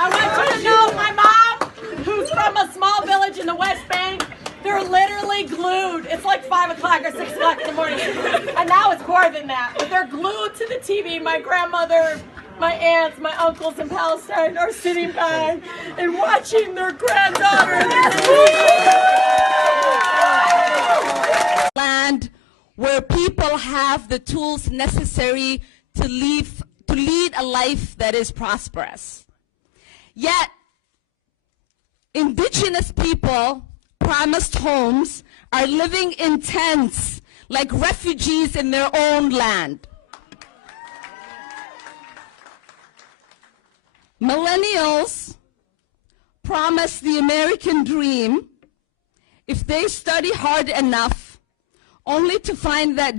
I want you to know my mom, who's from a small village in the West Bank, they're literally glued. It's like 5 o'clock or 6 o'clock in the morning. And now it's more than that. But they're glued to the TV. My grandmother, my aunts, my uncles in Palestine are sitting by and watching their granddaughter. Land where people have the tools necessary to lead a life that is prosperous. Yet, indigenous people promised homes are living in tents like refugees in their own land. Millennials promise the American dream if they study hard enough, only to find that